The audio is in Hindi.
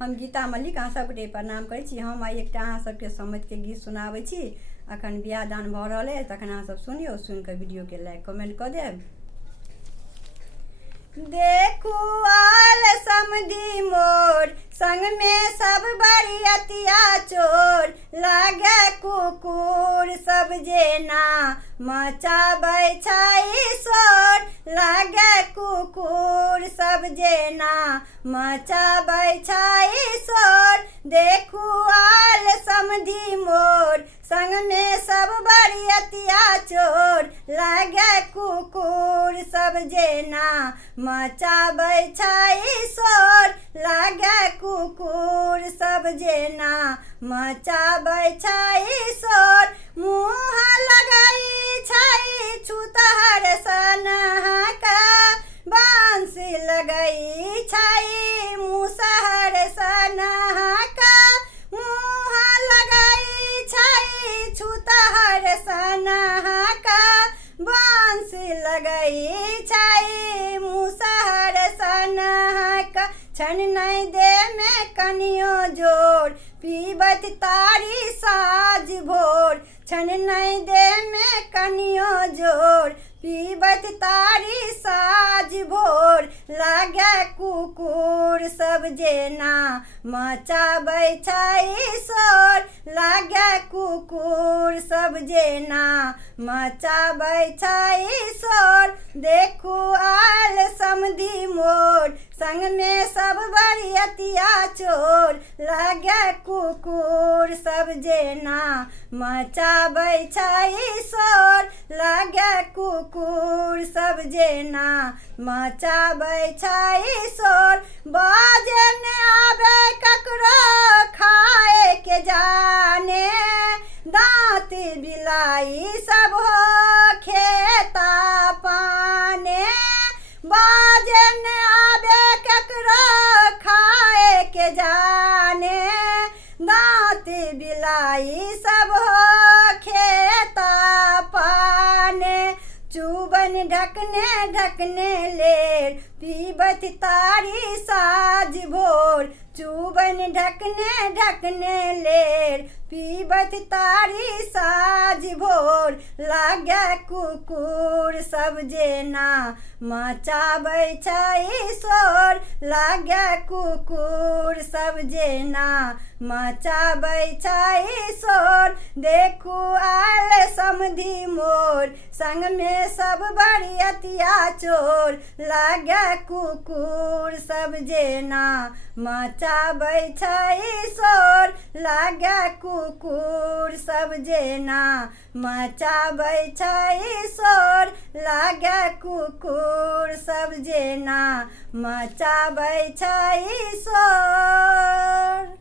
हम गीता मल्लिक अहाँ सबके प्रणाम करै छी। हम आइ एकटा अहाँ सबके समझके गीत सुनाबै छी। अखन बियाह दान भऽ रहल अछि, तखन अहाँ सब सुनियौ, सुनिकऽ वीडियोके लाइक कमेंट कऽ देब। देखू आल समधी मोर, संग में सब बरियतिया चोर, लागे कुकुर सब जेना मचाबै छै शोर, लागे कुकुर सब जेना मचाबै छै शोर। देखू आल समधी मोर, संग में सब बरियतिया चोर, लागे कुकुर सब जेना मचाबै छै शोर, लागे कुकुर सब जेना मचाबै छै शोर। मुँह लगाई छै छूतहर सनहा, बांसी लगाई छै मुसहर सनहा, मुँह लगाई छै छूतहर सनहा, बांसी लगाई छै मुसहर सनहा। छन नहीं दे में कनियो जोर, पीबत तारी साँझ भोर, छन नहीं दे में कनियो जोर, पीबत तारी साँझ भोर, लागे कुकुर सब जेना मचाबै छै शोर, लागे कुकुर सब जेना मचाबै छै शोर। देखू आल समधी मोर, संग में सब बरियतिया चोर, लागे कुकुर सब जेना मचाबै छै शोर, लागे कुकुर सब जेना मचाबै छै शोर। बाजे ने आबे ककरो खाए के जाने, दांत बिलाई सब हो खेता पाने, बाजे ने आबे ककरो खाए के जाने, दांत बिलाई सब हो खेता पाने। चुबन ढकने ढकने लेर, पीबत तारी साँझ भोर, चुबन ढकने ढकने लेर, पीबत तारी साँझ भोर, लागे कुकुर सब जेना मचाबै छै शोर, लागे कुकुर सब जेना मचाबै छै शोर। देखू आल समधी मोर, संग में सब बरियतिया चोर, लागे कुकुर सब जेना मचाबै छै शोर, लागे कुकुर सब जेना मचाबै छै शोर, लागे कुकुर सब जेना मचाबै छै शोर।